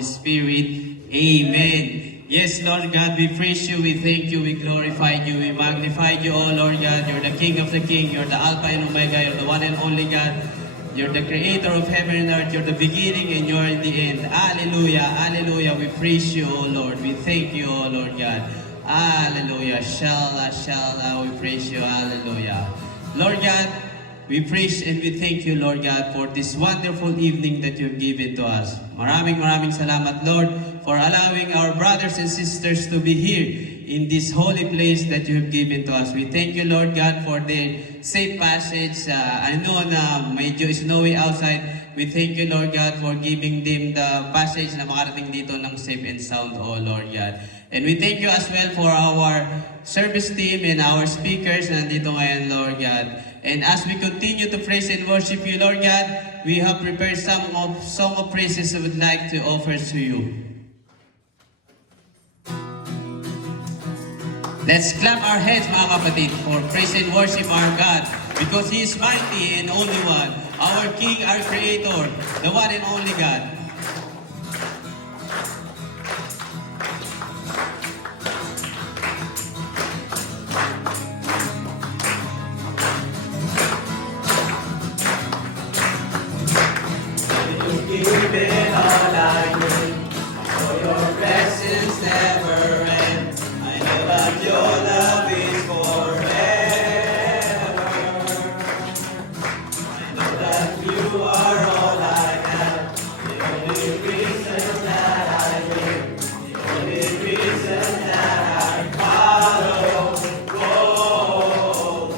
Holy Spirit. Amen. Yes, Lord God, we praise you, we thank you, we glorify you, we magnify you, oh Lord God. You're the King of the King, you're the Alpha and Omega, you're the one and only God. You're the creator of heaven and earth, you're the beginning and you're in the end. Hallelujah, hallelujah. We praise you, oh Lord. We thank you, oh Lord God. Hallelujah. Shala, we praise you, hallelujah. Lord God, we praise and we thank you, Lord God, for this wonderful evening that you've given to us. Maraming salamat, Lord, for allowing our brothers and sisters to be here in this holy place that you have given to us. We thank you, Lord God, for the safe passage. I know na medyo snowy outside. We thank you, Lord God, for giving them the passage na makarating dito ng safe and sound, oh Lord God. And we thank you as well for our service team and our speakers na nandito ngayon, Lord God. And as we continue to praise and worship you, Lord God, we have prepared some song of praises I would like to offer to you. Let's clap our hands, mga kapatid, for praise and worship our God, because He is mighty and only one, our King, our Creator, the one and only God. Give it all I need, for your blessings never end. I know that your love is forever. I know that you are all I have, the only reason that I live, the only reason that I follow. Oh,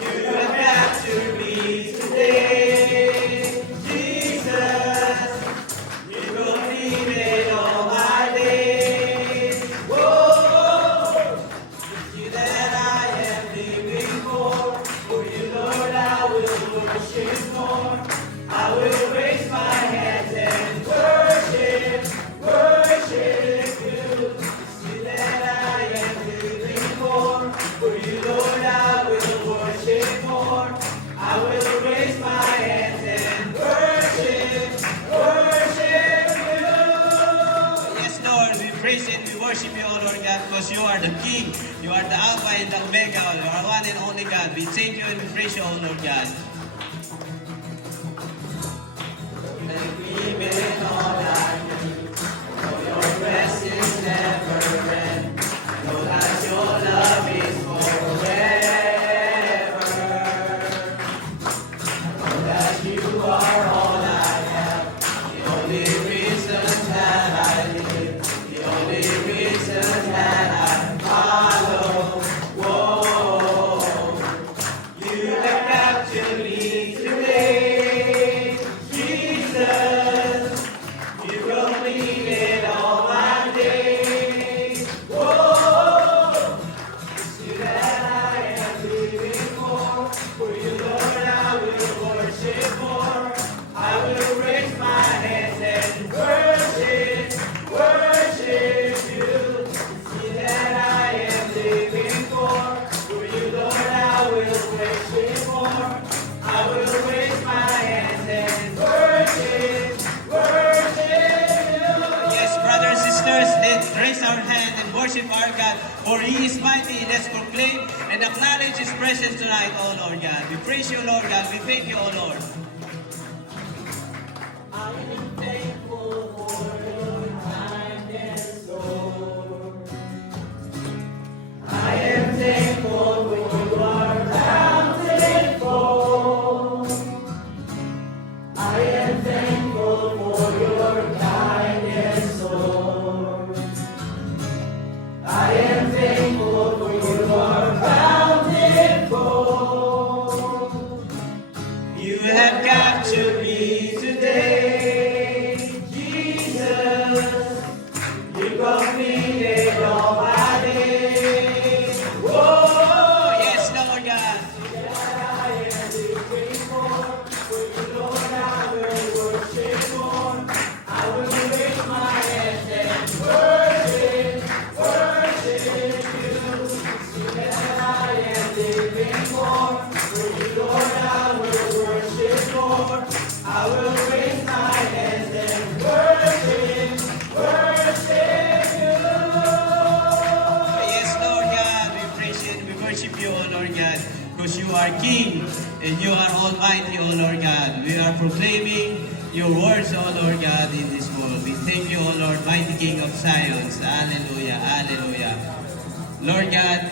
you have captured me today. I will raise my hands and worship you. See that I am living for you, Lord, I will worship more. I will raise my hands and worship you. Yes, Lord, we praise and we worship you, O Lord God, because you are the King, you are the Alpha and the Omega, you are one and only God. We thank you and we praise you, O Lord God. Let's raise our hand and worship our God, for He is mighty. Let's proclaim and acknowledge His presence tonight, oh Lord God. We praise you, Lord God. We thank you, oh Lord. I am thankful for your kindness, Lord. I am thankful for you are bountiful. I am thankful for your kindness, Lord. I am thankful for you are bountiful. You have are King and you are Almighty, O Lord God. We are proclaiming your words, O Lord God, in this world. We thank you, O Lord, mighty King of Zion. Hallelujah, hallelujah. Lord God,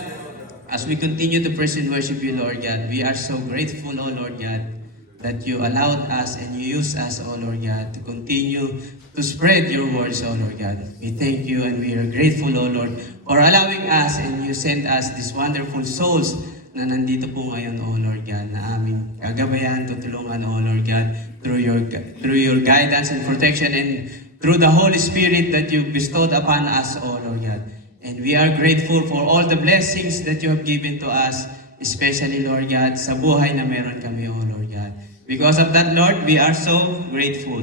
as we continue to praise and worship you, Lord God, we are so grateful, O Lord God, that you allowed us and you used us, O Lord God, to continue to spread your words, O Lord God. We thank you and we are grateful, O Lord, for allowing us and you sent us these wonderful souls na nandito po ngayon, O Lord God, na aming kagabayan, tutulungan, O Lord God, through your guidance and protection and through the Holy Spirit that you bestowed upon us, O Lord God. And we are grateful for all the blessings that you have given to us, especially, Lord God, sa buhay na meron kami, O Lord God. Because of that, Lord, we are so grateful.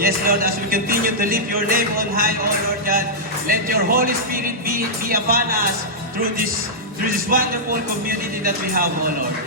Yes, Lord, as we continue to lift your name on high, O Lord God, let your Holy Spirit be upon us through this wonderful community that we have, O Lord.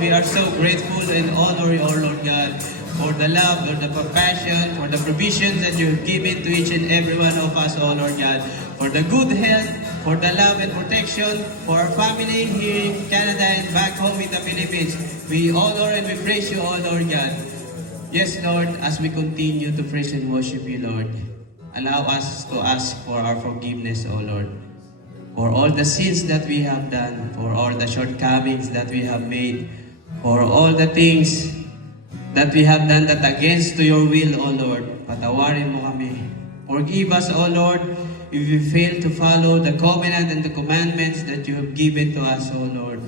We are so grateful and honor you, Lord God, for the love, for the compassion, for the provisions that you have given to each and every one of us, oh Lord God, for the good health, for the love and protection, for our family here in Canada and back home in the Philippines. We honor and we praise you, oh Lord God. Yes, Lord, as we continue to praise and worship you, Lord, allow us to ask for our forgiveness, oh Lord, for all the sins that we have done, for all the shortcomings that we have made, for all the things that we have done that against to your will, O Lord. Patawarin mo kami. Forgive us, O Lord. if we fail to follow the covenant and the commandments that you have given to us, O Lord.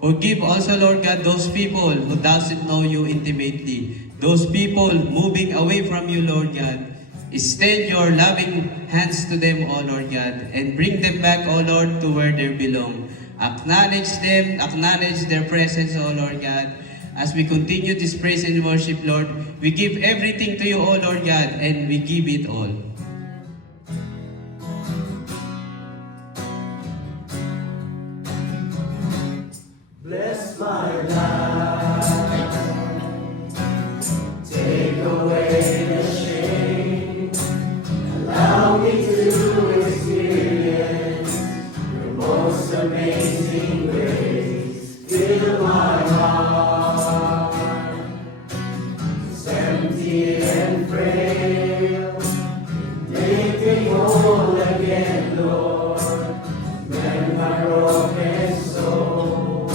Forgive also, Lord God, those people who doesn't know you intimately. Those people moving away from you, Lord God. Extend your loving hands to them, O Lord God, and bring them back, O Lord, to where they belong. Acknowledge them, acknowledge their presence, O Lord God. As we continue this praise and worship, Lord, we give everything to you, O Lord God, and we give it all. Bless my life, take away the shame, allow me to experience your most amazing grace. Fill my heart, it's empty and frail, make me whole again, Lord, mend my broken soul.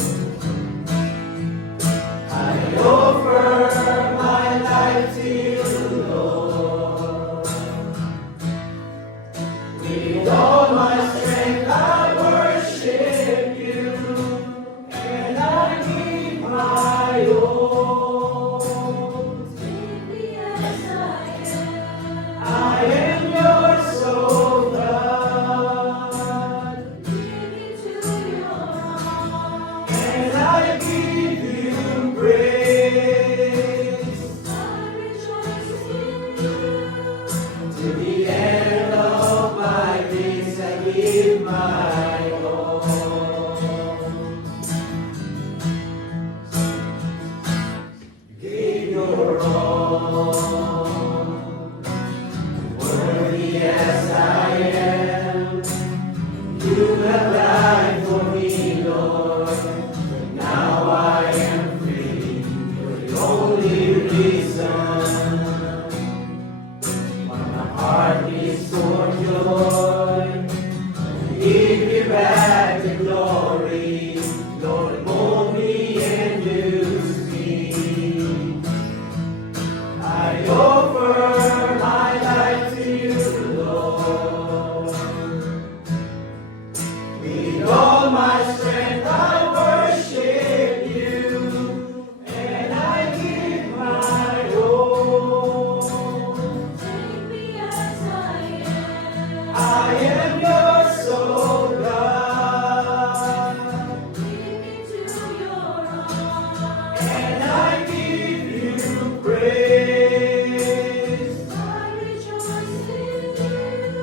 I offer my life to you, Lord. With all my strength I worship you, and I give my all. Take me as I am yours, oh God. Give me to your arms, and I give you praise. I rejoice in you. To the end of my days I give my all. You gave your all. Worthy as I am, you have died for me, Lord. But now I am free. You're the only reason. When my heart beats for joy, give me back the glory. Lord, mold me and use me. I offer my life to you, Lord. With all my strength I worship you, and I give my all. Take me as I am yours, oh God. Lead me to your arms, and I give you praise. I rejoice in you.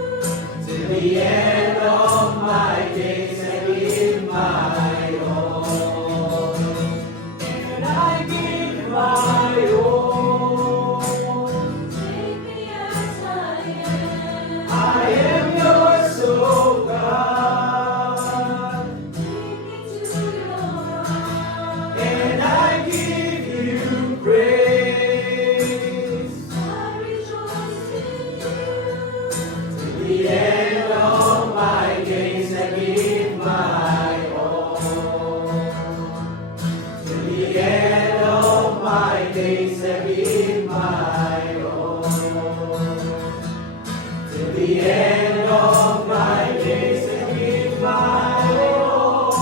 To the end of my days I give my all, and I give my all. Take me as I am yours, oh God. Lead me to your arms, and I give you praise. I rejoice in you. To the end of my days I give my all. To the end of my days I give my all. To the end of my days I give my all.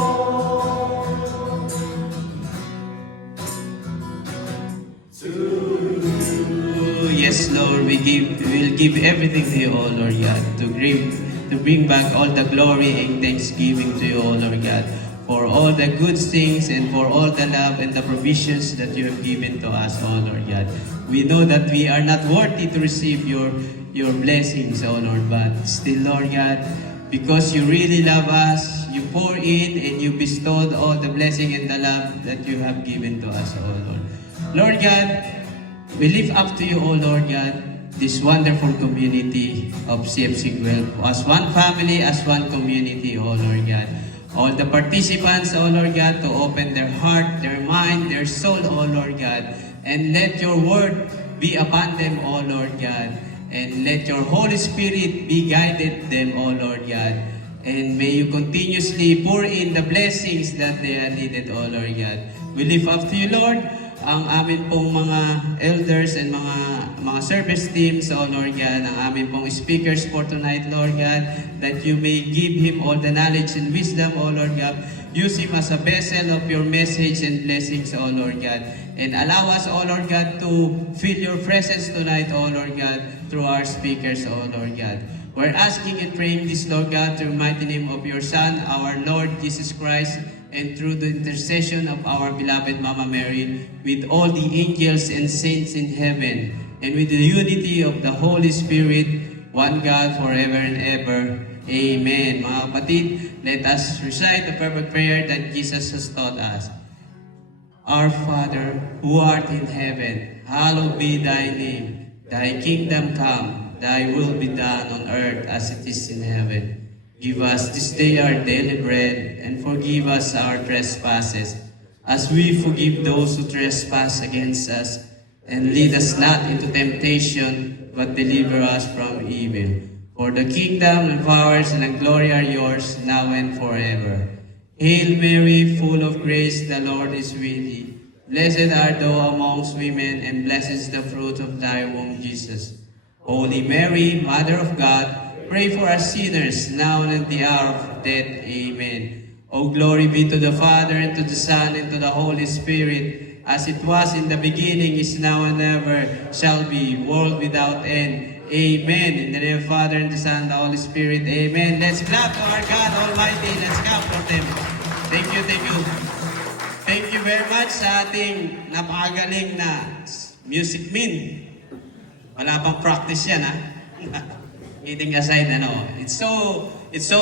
To you. Yes, Lord, we will give everything to you, O Lord God, to bring back all the glory and thanksgiving to you, O Lord God, for all the good things and for all the love and the provisions that you have given to us, O Lord God. We know that we are not worthy to receive your blessings, O Lord, but still, Lord God, because you really love us, you pour in and you bestowed all the blessing and the love that you have given to us, O Lord. Lord God, we lift up to you, O Lord God, this wonderful community of CFC Guelph, as one family, as one community, O Lord God. All the participants, O Lord God, to open their heart, their mind, their soul, O Lord God, and let your word be upon them, O Lord God, and let your Holy Spirit be guided them, O Lord God. And may you continuously pour in the blessings that they are needed, O Lord God. We lift up to you, Lord, ang amin pong mga elders and mga service teams, O Lord God, ang amin pong speakers for tonight, Lord God, that you may give him all the knowledge and wisdom, O Lord God. Use him as a vessel of your message and blessings, O Lord God. And allow us, O Lord God, to feel your presence tonight, O Lord God, through our speakers, O Lord God. We're asking and praying this, Lord God, through the mighty name of your Son, our Lord Jesus Christ, and through the intercession of our beloved Mama Mary, with all the angels and saints in heaven, and with the unity of the Holy Spirit, one God forever and ever. Amen. Mga kapatid, let us recite the perfect prayer that Jesus has taught us. Our Father, who art in heaven, hallowed be thy name. Thy kingdom come, thy will be done on earth as it is in heaven. Give us this day our daily bread, and forgive us our trespasses, as we forgive those who trespass against us. And lead us not into temptation, but deliver us from evil. For the kingdom, and powers, and the glory are yours, now and forever. Hail Mary, full of grace, the Lord is with thee. Blessed art thou amongst women, and blessed is the fruit of thy womb, Jesus. Holy Mary, Mother of God, pray for us sinners, now and at the hour of death. Amen. O glory be to the Father, and to the Son, and to the Holy Spirit, as it was in the beginning, is now, and ever shall be, world without end. Amen. In the name of the Father, and the Son, and the Holy Spirit. Amen. Let's clap to our God Almighty. Let's clap for them. Thank you, thank you. Thank you very much sa ating napakagaling na music min. Wala pang practice yan, ha? Kidding aside, it's so